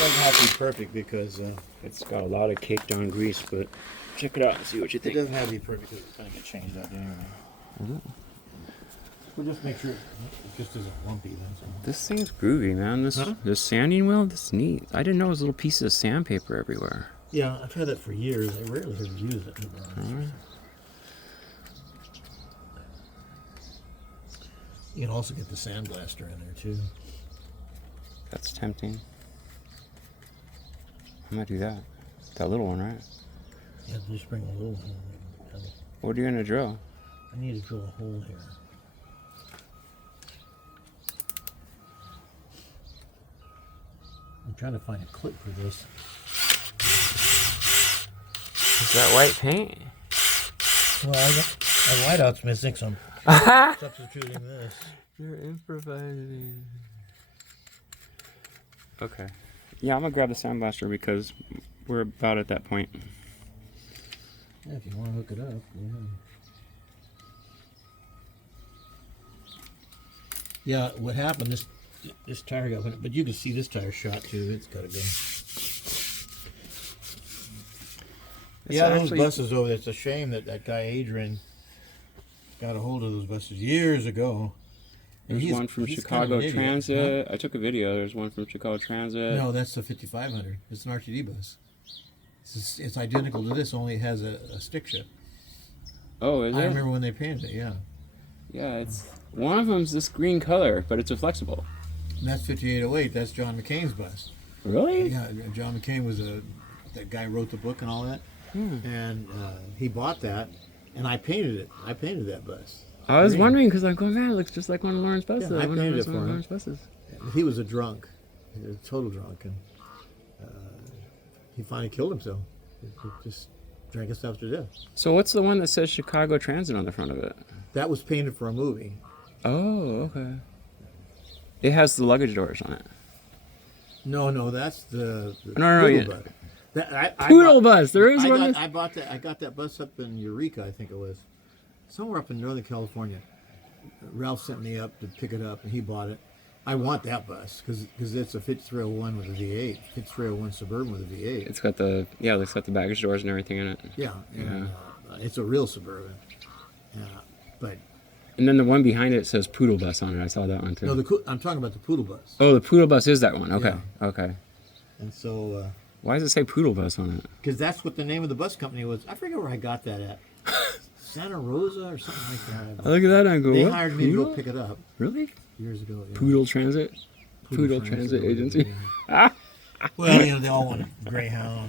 doesn't have to be perfect because It's got a lot of caked on grease, but check it out and see what you it think. doesn't have to be perfect because it's going to get changed out anyway. Is it? We'll just make sure it just isn't lumpy. That's all. This thing's groovy, man. This sanding wheel, this is neat. I didn't know it was little pieces of sandpaper everywhere. Yeah, I've had that for years. I rarely ever use it. You can also get the sandblaster in there too. That's tempting. I'm gonna do that. That little one, right? Yeah, just bring a little one. What are you gonna drill? I need to drill a hole here. I'm trying to find a clip for this. Is that white paint? Well, my whiteout's missing, so I'm substituting this. You're improvising. Okay. Yeah, I'm gonna grab the sandblaster because we're about at that point. Yeah, if you want to hook it up, yeah. Yeah, what happened, this tire got, but you can see this tire shot too. It's got to go. Yeah, those buses over there. It's a shame that that guy Adrian got a hold of those buses years ago. There's one from Chicago Transit. Huh? I took a video. There's one from Chicago Transit. No, that's the 5500. It's an RTD bus. It's identical to this, only it has a stick shift. Oh, is it? I remember when they painted it, yeah. Yeah, it's one of them's this green color, but it's a flexible. And that's 5808. That's John McCain's bus. Really? Yeah, John McCain was that guy who wrote the book and all that. And he bought that, and I painted it. I painted that bus. I was wondering because I'm going, man, it looks just like one of Lauren's buses. Yeah, I painted it for him. Lauren's buses. He was a drunk, he was a total drunk, and he finally killed himself. He just drank himself to death. So what's the one that says Chicago Transit on the front of it? That was painted for a movie. Oh, okay. It has the luggage doors on it. No, that's the no, Poodle yeah. bus. That, Poodle bus. There is one. I got that bus up in Eureka, I think it was, somewhere up in Northern California. Ralph sent me up to pick it up, and he bought it. I want that bus because it's a 5301 with a V8, 5301 Suburban with a V8. It's got it's got the baggage doors and everything in it. Yeah, and, it's a real Suburban. But. And then the one behind it says Poodle bus on it. I saw that one too. No, I'm talking about the Poodle bus. Oh, the Poodle bus is that one. Okay, Yeah. Okay. And so. Why does it say Poodle bus on it? Because that's what the name of the bus company was. I forget where I got that at. Santa Rosa or something like that. I look at that and I go, they what? hired me to go pick it up. Really? Years ago. Yeah. Poodle Transit? Poodle Transit Agency? Well, they all want Greyhound.